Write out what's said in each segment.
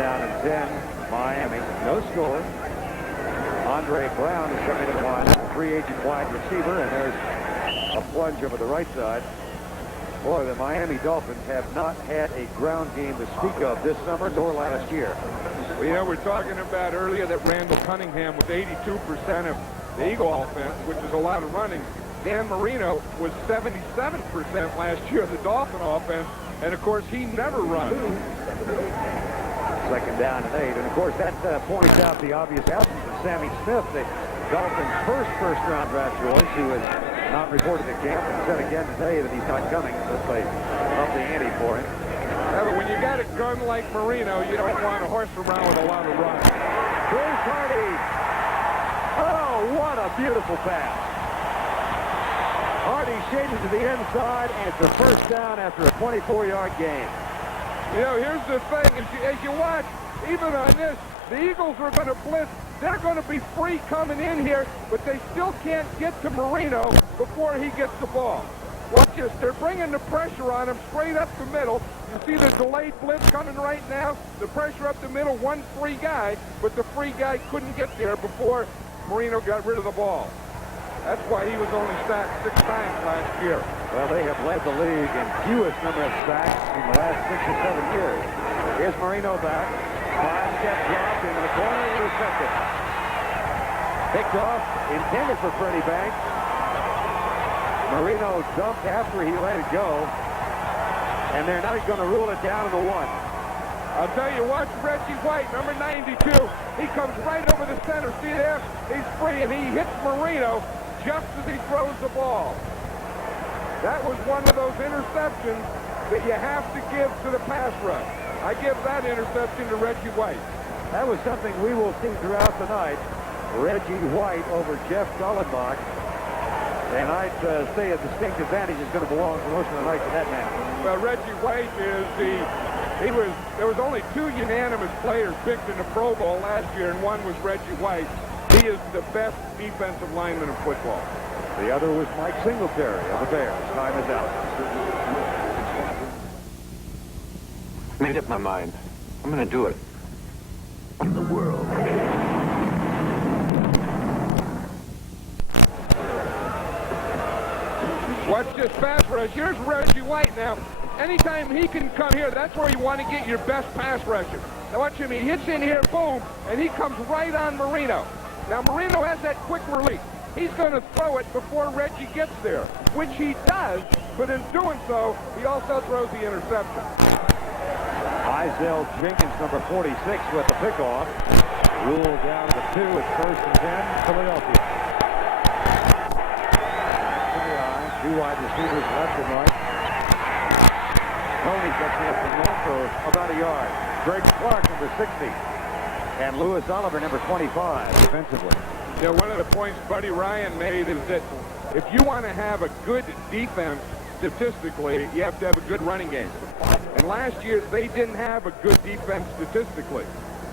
down and 10, Miami. No score. Andre Brown is coming to the line, free agent wide receiver, and there's a plunge over the right side. Boy, the Miami Dolphins have not had a ground game to speak of this summer nor last year. Well, you know, we're talking about earlier that Randall Cunningham was 82% of the Eagle offense, which is a lot of running. Dan Marino was 77% last year of the Dolphin offense, and of course he never runs. Second down and 8, and of course that points out the obvious absence of Sammy Smith, the Dolphins' first-round draft choice, who has not reported to camp and said again today that he's not coming unless they up the ante for him. Yeah, but when you got a gun like Marino, you don't want to horse around with a lot of runs. Here's Hardy. Oh, what a beautiful pass. Hardy shaded to the inside, and it's a first down after a 24-yard gain. You know, here's the thing. As you watch, even on this, the Eagles are going to blitz. They're going to be free coming in here, but they still can't get to Marino before he gets the ball. Watch this. They're bringing the pressure on him straight up the middle. You see the delayed blitz coming right now? The pressure up the middle, one free guy, but the free guy couldn't get there before Marino got rid of the ball. That's why he was only sacked 6 times last year. Well, they have led the league in fewest number of sacks in the last 6 or 7 years. Here's Marino back. 5-step drop into the corner, intercepted. Picked off, intended for Freddie Banks. Marino dumped after he let it go, and they're not going to rule it down to the 1. I'll tell you what, Reggie White, number 92, he comes right over the center. See there? He's free, and he hits Marino just as he throws the ball. That was one of those interceptions that you have to give to the pass rush. I give that interception to Reggie White. That was something we will see throughout the night. Reggie White over Jeff Gollenbach. And I'd say a distinct advantage is going to belong for most of the night to that man. Well, Reggie White is there was only 2 unanimous players picked in the Pro Bowl last year, and one was Reggie White. He is the best defensive lineman in football. The other was Mike Singletary of the Bears. Time is out. Made up my mind. I'm going to do it. In the world. Watch this pass rush. Here's Reggie White now. Anytime he can come here, that's where you want to get your best pass rusher. Now watch him. He hits in here, boom, and he comes right on Marino. Now Marino has that quick release. He's going to throw it before Reggie gets there, which he does, but in doing so, he also throws the interception. Isaiah Jenkins, number 46, with the pickoff. Rule down to 2. It's 1st and 10, Philadelphia. 2 wide receivers left and right. Tony gets it from there for about a yard. Greg Clark, number 60. And Louis Oliver, number 25, defensively. You know, one of the points Buddy Ryan made is that if you want to have a good defense, statistically, you have to have a good running game. And last year, they didn't have a good defense statistically.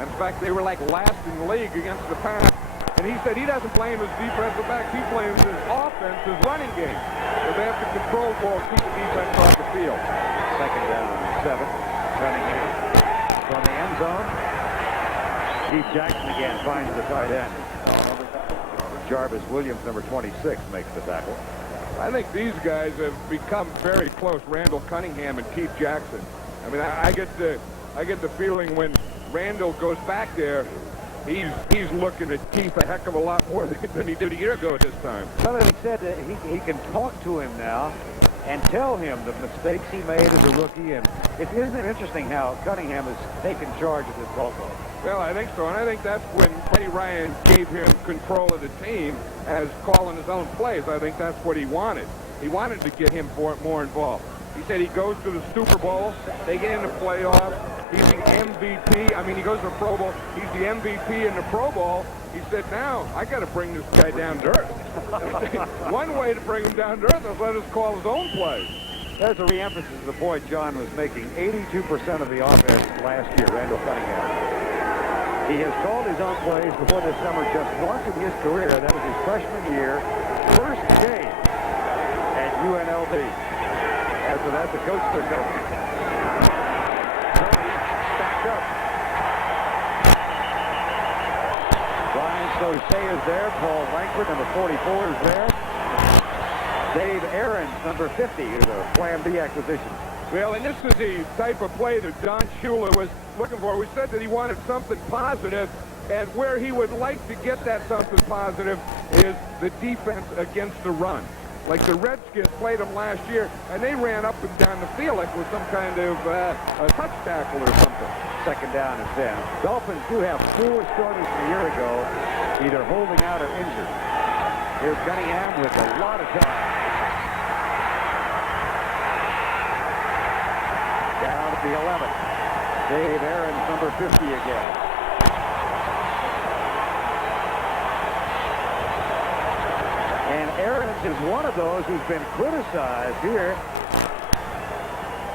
In fact, they were like last in the league against the pass. And he said he doesn't blame his defensive backs. He blames his offense, his running game. So they have to control the ball, keep the defense off the field. Second down and 7. Cunningham from the end zone. Keith Jackson again finds the tight end. Jarvis Williams, number 26, makes the tackle. I think these guys have become very close, Randall Cunningham and Keith Jackson. I mean, I get the feeling when Randall goes back there, he's looking at Keith a heck of a lot more than he did a year ago at this time. Well, he said that he can talk to him now and tell him the mistakes he made as a rookie. And isn't it interesting how Cunningham has taken charge of this ball club? Well, I think so, and I think that's when Buddy Ryan gave him control of the team as calling his own plays. I think that's what he wanted. He wanted to get him more involved. He said he goes to the Super Bowl, they get in the playoffs, he's the MVP. I mean, he goes to the Pro Bowl, he's the MVP in the Pro Bowl. He said, now, I got to bring this guy down to earth. One way to bring him down to earth is let us call his own plays. There's a re-emphasis of the point John was making. 82% of the offense last year, Randall Cunningham. He has called his own plays before this summer just once in his career. That was his freshman year, first game at UNLV. After that, the coach took over. Stacked up. O'Shea is there. Paul Langford, number 44, is there. Dave Aarons, number 50, is a Plan B acquisition. Well, and this is the type of play that Don Shula was looking for. We said that he wanted something positive, and where he would like to get that something positive is the defense against the run. Like the Redskins played them last year, and they ran up and down the field like with some kind of a touch tackle or something. Second down and 10. Dolphins do have 4 starters from a year ago, either holding out or injured. Here's Cunningham with a lot of time. Down at the 11. Dave Aarons, number 50 again. And Aarons is one of those who's been criticized here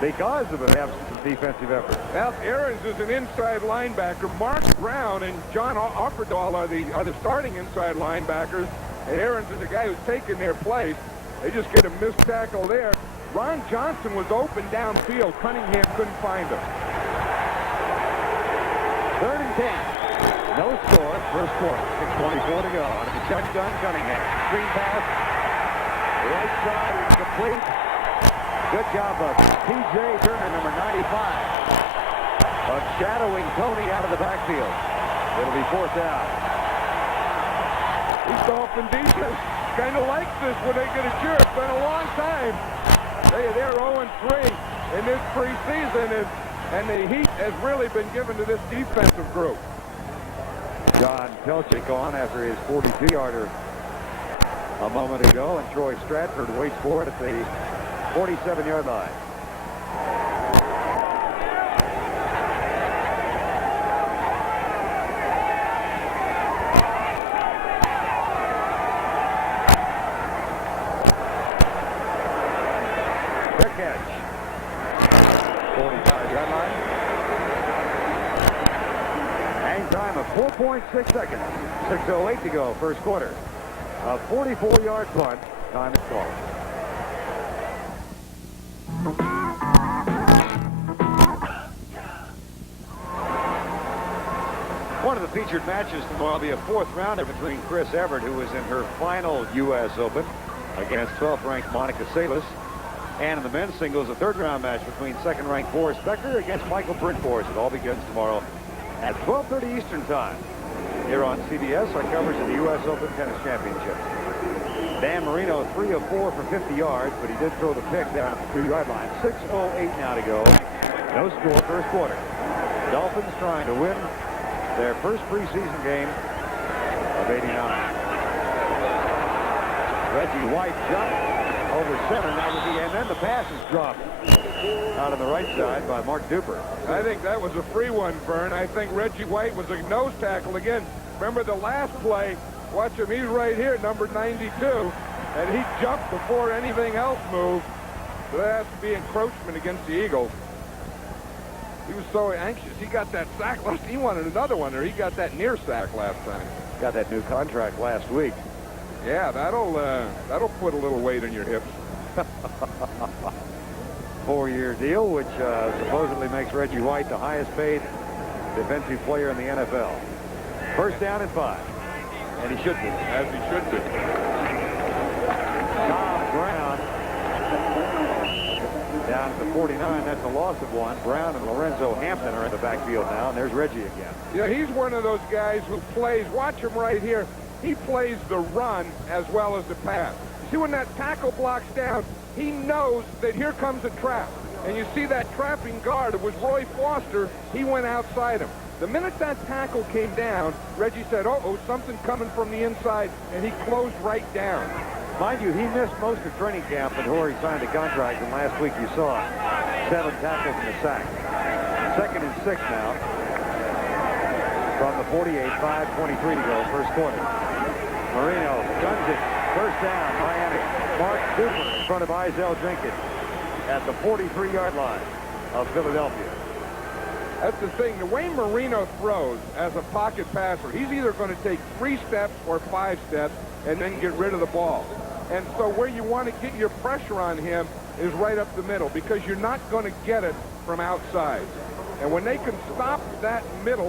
because of an absence of defensive effort. Well, Aarons is an inside linebacker. Mark Brown and John Offerdahl are the starting inside linebackers. And Aarons is a guy who's taken their place. They just get a missed tackle there. Ron Johnson was open downfield. Cunningham couldn't find him. 3rd and 10. No score. First quarter. 6:24 to go. On the shotgun, Cunningham. Screen pass. Right side is complete. Good job of T.J. Turner, number 95. Of shadowing Tony out of the backfield. It'll be 4th down. These Dolphin defense kind of likes this when they get a jerk. It's been a long time. They're 0-3 in this preseason, and the heat has really been given to this defensive group. John Pelchick on after his 42-yarder a moment ago, and Troy Stratford waits for it at the 47-yard line. Fair catch. 45-yard line. Hang time of 4.6 seconds. 6:08 to go, first quarter. A 44-yard punt. Time is called. One of the featured matches tomorrow will be a 4th rounder between Chris Everett, who was in her final U.S. Open against 12th-ranked Monica Seles, and in the men's singles, a 3rd-round match between 2nd-ranked Forrest Becker against Michael Brentford. It all begins tomorrow at 12:30 Eastern Time. Here on CBS, our coverage of the U.S. Open Tennis Championship. Dan Marino, 3 of 4 for 50 yards, but he did throw the pick down at the 2-yard line. 6:08 now to go. No score, first quarter. Dolphins trying to win their first preseason game of '89. Reggie White jumped over center, and then the pass is dropped out on the right side by Mark Duper. I think that was a free one, Vern. I think Reggie White was a nose tackle again. Remember the last play? Watch him. He's right here, number 92, and he jumped before anything else moved. So that has to be encroachment against the Eagles. He was so anxious. He got that sack last. He wanted another one, or he got that near sack last time. Got that new contract last week. Yeah, that'll put a little weight on your hips. 4-year deal, which supposedly makes Reggie White the highest paid defensive player in the NFL. First down and 5. And he should be. As he should be. Tom Brown down at the 49. That's a loss of 1. Brown and Lorenzo Hampton are in the backfield now, and there's Reggie again. Yeah, he's one of those guys who plays. Watch him right here. He plays the run as well as the pass. See, when that tackle blocks down, he knows that here comes a trap. And you see that trapping guard. It was Roy Foster. He went outside him. The minute that tackle came down, Reggie said, uh-oh, something coming from the inside, and he closed right down. Mind you, he missed most of training camp before he signed a contract, and last week you saw 7 tackles and a sack. 2nd and 6 now. From the 48, 5:23 to go, first quarter. Marino guns it. First down, Miami. Mark Duper in front of Izell Jenkins at the 43-yard line of Philadelphia. That's the thing. The way Marino throws as a pocket passer, he's either going to take 3 steps or 5 steps and then get rid of the ball. And so where you want to get your pressure on him is right up the middle, because you're not going to get it from outside. And when they can stop that middle